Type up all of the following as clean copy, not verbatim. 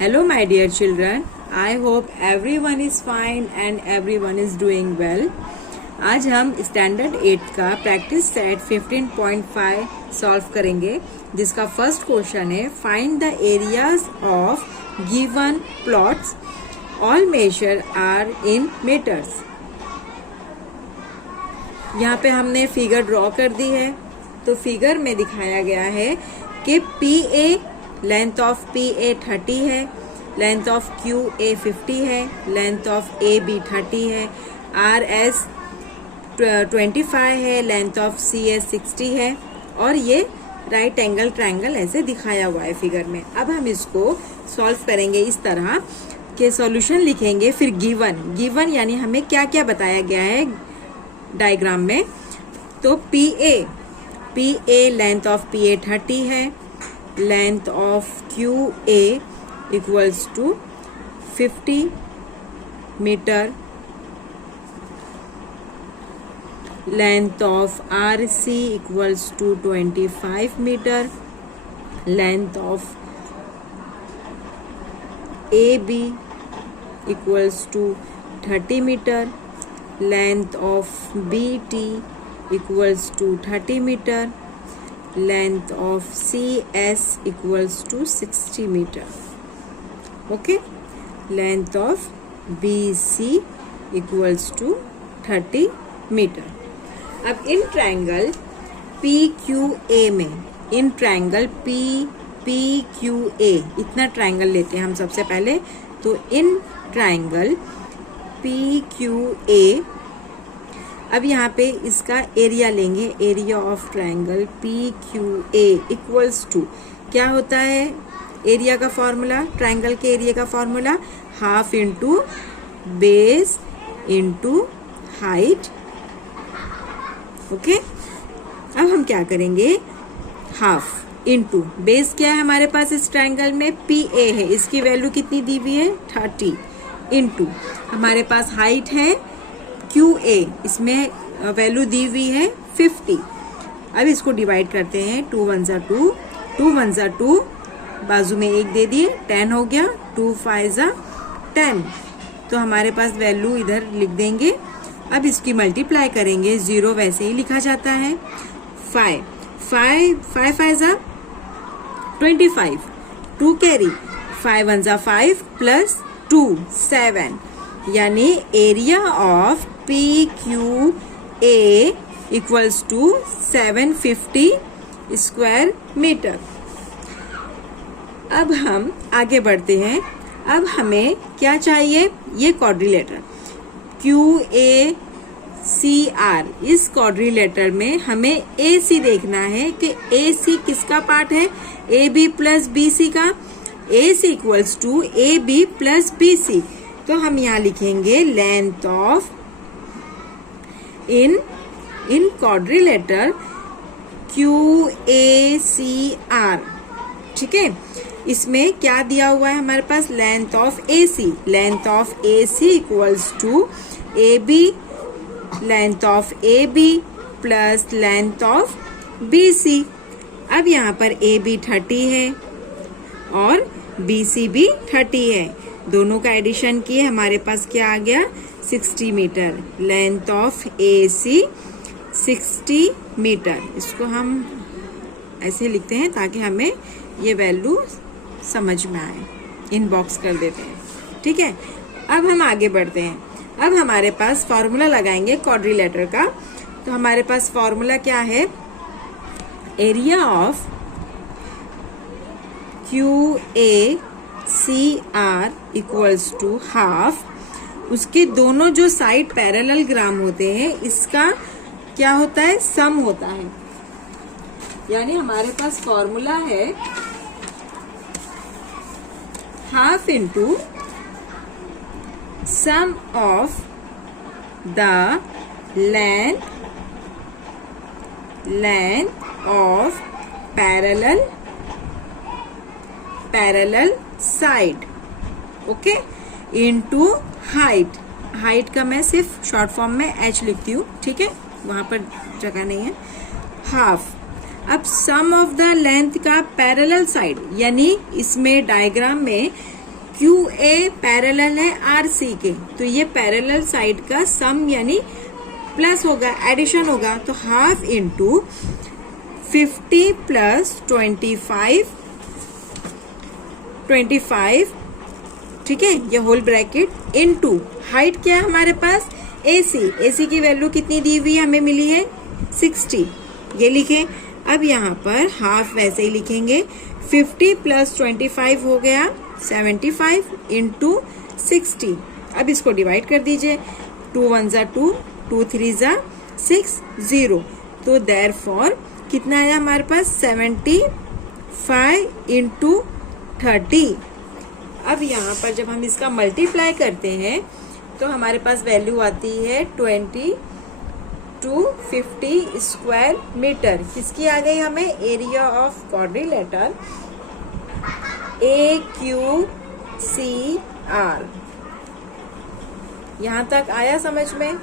Hello my dear children, I hope everyone is fine and everyone is doing well. आज हम standard 8 का practice set 15.5 solve करेंगे, जिसका first question है find the areas of given plots, all measure are in metres. यहाँ पे हमने figure draw कर दी है। तो फिगर में दिखाया गया है कि PA लेंथ ऑफ PA 30 है, लेंथ ऑफ QA 50 है, लेंथ ऑफ AB 30 है, RS 25 है, लेंथ ऑफ CS 60 है और ये राइट एंगल ट्रायंगल ऐसे दिखाया हुआ है फिगर में। अब हम इसको सॉल्व करेंगे इस तरह के सॉल्यूशन लिखेंगे, फिर गिवन यानी हमें क्या क्या बताया गया है डायग्राम में। तो PA लेंथ ऑफ PA 30 है, length of QA equals to 50 metre, length of RC equals to 25 metre, length of AB equals to 30 metre, length of BT equals to 30 metre, length of CS equals to 60 metre. Okay, length of BC equals to 30 metre. अब in triangle PQA में, in triangle PQA इतना triangle लेते हैं हम सबसे पहले। तो इन triangle PQA, अब यहाँ पे इसका एरिया लेंगे, area of triangle PQA equals to क्या होता है एरिया का फॉर्मूला, ट्रायंगल के एरिया का formula half into base into height. Okay, अब हम क्या करेंगे, हाफ इंटू बेस क्या है हमारे पास इस ट्रायंगल में PA है, इसकी वैल्यू कितनी दी हुई है 30, इंटू हमारे पास हाइट है QA, इसमें वैल्यू दी हुई है 50। अब इसको डिवाइड करते हैं, 2 1 जा 2, 2 1 जा 2, बाजू में 1 दे दिए, 10 हो गया, 2 5 जा 10। तो हमारे पास वैल्यू इधर लिख देंगे। अब इसकी मल्टीप्लाई करेंगे, 0 वैसे ही लिखा जाता है। 5 5 जा 25, 2 कैरी, 5 1 जा 5 प्लस 2 7, यानी area of PQA equals to 750 square metre. अब हम आगे बढ़ते हैं। अब हमें क्या चाहिए, ये क्वाड्रिलेटर QACR, इस क्वाड्रिलेटर में हमें AC देखना है कि AC किसका पार्ट है, AB प्लस BC का। AC equals to AB plus BC। तो हम यहाँ लिखेंगे length of in quadrilateral QACR। ठीक है, इसमें क्या दिया हुआ है हमारे पास, length of AC, length of AC equals to AB, length of AB plus length of BC। अब यहाँ पर AB 30 है और BC भी 30 है, दोनों का एडिशन किए हमारे पास क्या आ गया 60 metre. Length of AC 60 metre. इसको हम ऐसे लिखते हैं ताकि हमें ये वैल्यू समझ में आए, इनबॉक्स कर देते हैं। ठीक है, अब हम आगे बढ़ते हैं। अब हमारे पास फॉर्मूला लगाएंगे क्वाड्रिलेटर का। तो हमारे पास फॉर्मूला क्या है, area of QACR equals to half, उसके दोनों जो साइड पैरेललोग्राम होते हैं इसका क्या होता है, सम होता है। यानी हमारे पास फॉर्मूला है half into sum of the length of parallel side, okay, into height का मैं सिर्फ शॉर्ट फॉर्म में H लिखती हूँ। ठीक है, वहां पर जगह नहीं है। हाफ, अब सम ऑफ द लेंथ का पैरेलल साइड, यानी इसमें डायग्राम में क्यू ए पैरेलल है आर सी के, तो ये पैरेलल साइड का सम यानी प्लस होगा, एडिशन होगा। तो हाफ इंटू 50 प्लस 25, ठीक है, ये होल ब्रैकेट इनटू हाइट क्या है हमारे पास AC की वैल्यू कितनी दी हुई है हमें मिली है 60, ये लिखे। अब यहाँ पर हाफ वैसे ही लिखेंगे, 50 प्लस 25 हो गया 75 इंटू 60। अब इसको डिवाइड कर दीजिए, 2 1 जा 2, 2 3 जा 6, 0। तो देयरफॉर कितना आया हमारे पास 75 इंटू 30। अब यहाँ पर जब हम इसका मल्टीप्लाई करते हैं तो हमारे पास वैल्यू आती है 2250 स्क्वायर मीटर। किसकी आ गई हमें? Area of quadrilateral AQCR। यहाँ तक आया समझ में?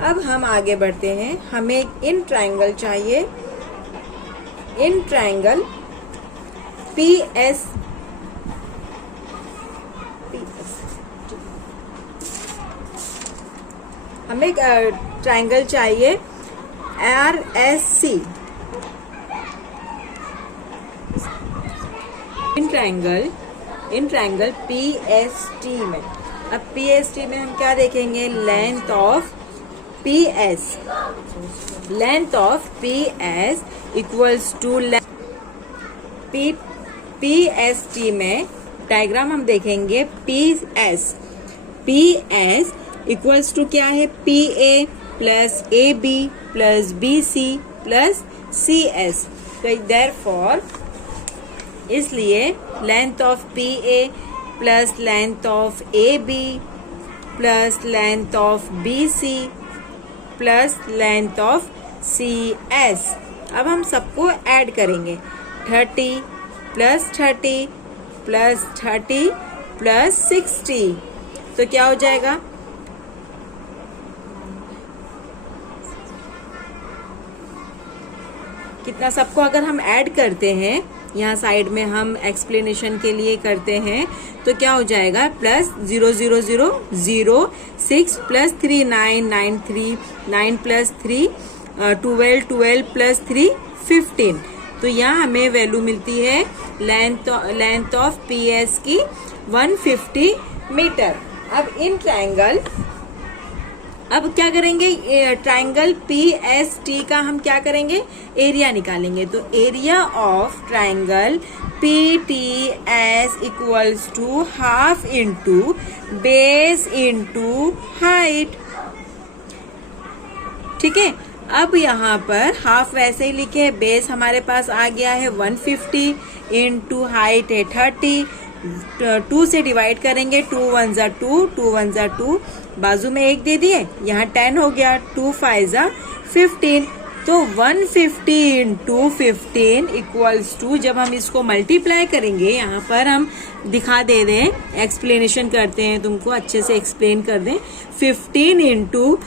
अब हम आगे बढ़ते हैं, हमें इन ट्रायंगल चाहिए, इन ट्रायंगल PS हमें ट्रायंगल चाहिए RSC। इन ट्रायंगल PST में, अब PST में हम क्या देखेंगे? Length of PS equals to PST में डायग्राम हम देखेंगे, PS इक्वल्स टू क्या है? PA plus AB plus BC plus CS। तो देयरफॉर इसलिए length of PA plus length of AB plus length of BC plus length of CS। अब हम सबको ऐड करेंगे, 30 प्लस 30 प्लस 30 प्लस 60, तो क्या हो जाएगा? कितना सबको अगर हम ऐड करते हैं, यहाँ साइड में हम एक्सप्लेनेशन के लिए करते हैं, तो क्या हो जाएगा? Plus 0 0 0 0 6 plus 3 9 9 3 9 plus 3 12 12 plus 3 15। तो यहाँ हमें वैल्यू मिलती है लेंथ ऑफ PS की 150 मीटर। अब इन ट्रायंगल, अब क्या करेंगे? ट्रायंगल PST का हम क्या करेंगे? एरिया निकालेंगे। तो area of triangle PTS equals to half into base into height, ठीक है। अब यहाँ पर हाफ वैसे ही लिखे, बेस हमारे पास आ गया है 150 इंटू हाइट है 30, 2 से डिवाइड करेंगे, 2 1 जा 2, 2 1 जा 2, बाजू में 1 दे दिए, यहाँ 10 हो गया, 2 5 जा 15। तो 150 इंटू 15 इक्वल्स टू, जब हम इसको मल्टीप्लाई करेंगे, यहाँ पर हम दिखा दे दें, एक्सप्लेनेशन करते हैं, तुमको अच्छे से एक्सप्लेन कर दें। 15 इंटू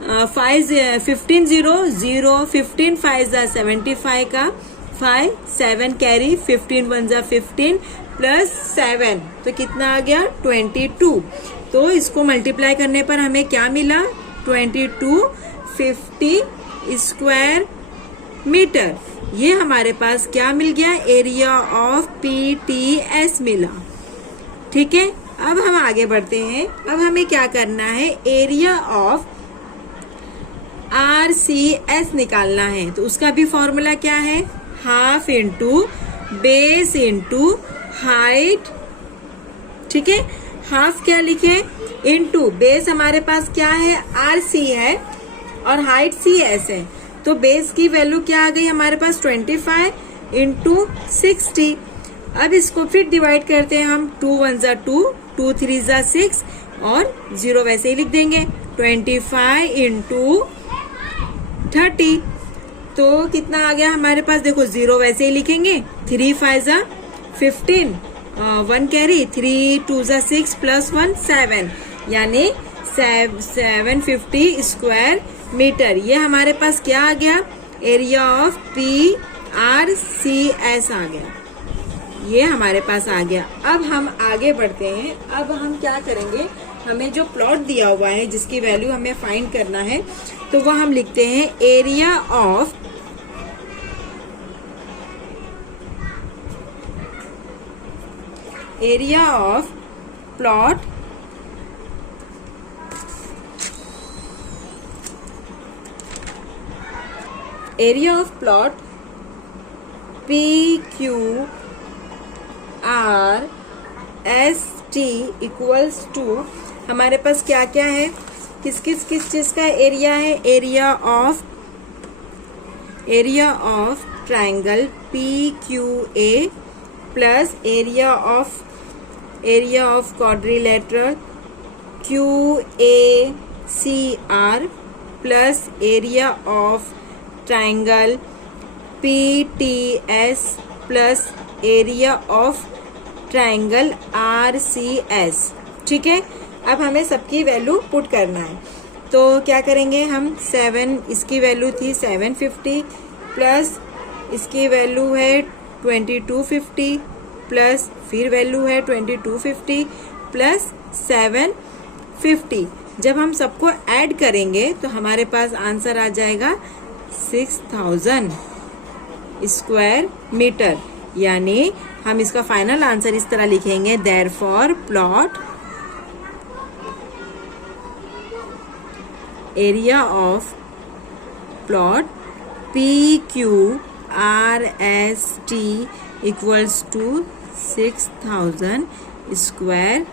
15 0 0, 15 5 जा 75 का 5 7 कैरी, 15 1 जा 15 प्लस 7, तो कितना आ गया? 22। तो इसको मल्टीप्लाई करने पर हमें क्या मिला? 2250 स्क्वायर मीटर। ये हमारे पास क्या मिल गया? एरिया ऑफ PTS मिला, ठीक है। अब हम आगे बढ़ते हैं, अब हमें क्या करना है? एरिया ऑफ RCS निकालना है। तो उसका भी फॉर्मूला क्या है? Half into base into height, ठीक है। हाफ क्या लिखे? इंटू बेस हमारे पास क्या है? RC है और हाइट CS है। तो बेस की वैल्यू क्या आ गई हमारे पास? 25 इंटू 60। अब इसको फिर डिवाइड करते हैं हम, 2 1 जा 2, 2 3 जा 6 और 0 वैसे ही लिख देंगे, 25 इंटू 30। तो कितना आ गया हमारे पास? देखो 0 वैसे ही लिखेंगे, 3 5 जा 15, 1 कैरी, 3 2 जा 6 प्लस 1 7, यानी 750 स्क्वायर मीटर। ये हमारे पास क्या आ गया? एरिया ऑफ PRCS आ गया। ये हमारे पास आ गया। अब हम आगे बढ़ते हैं। अब हम क्या करेंगे, हमें जो प्लॉट दिया हुआ है जिसकी वैल्यू हमें फाइंड करना है, तो वह हम लिखते हैं area of plot PQRST equals to, हमारे पास क्या क्या है, किस चीज का एरिया है, area of triangle PQA plus area of quadrilateral QACR plus area of triangle PTS plus area of triangle RCS। ठीक है, अब हमें सबकी वैल्यू पुट करना है। तो क्या करेंगे हम, 7 इसकी वैल्यू थी 750 प्लस इसकी वैल्यू है 2250 प्लस फिर वैल्यू है 2250 प्लस 750। जब हम सबको ऐड करेंगे तो हमारे पास आंसर आ जाएगा 6000 स्क्वायर मीटर। यानी हम इसका फाइनल आंसर इस तरह लिखेंगे, therefore plot area of plot PQRST equals to 6000 square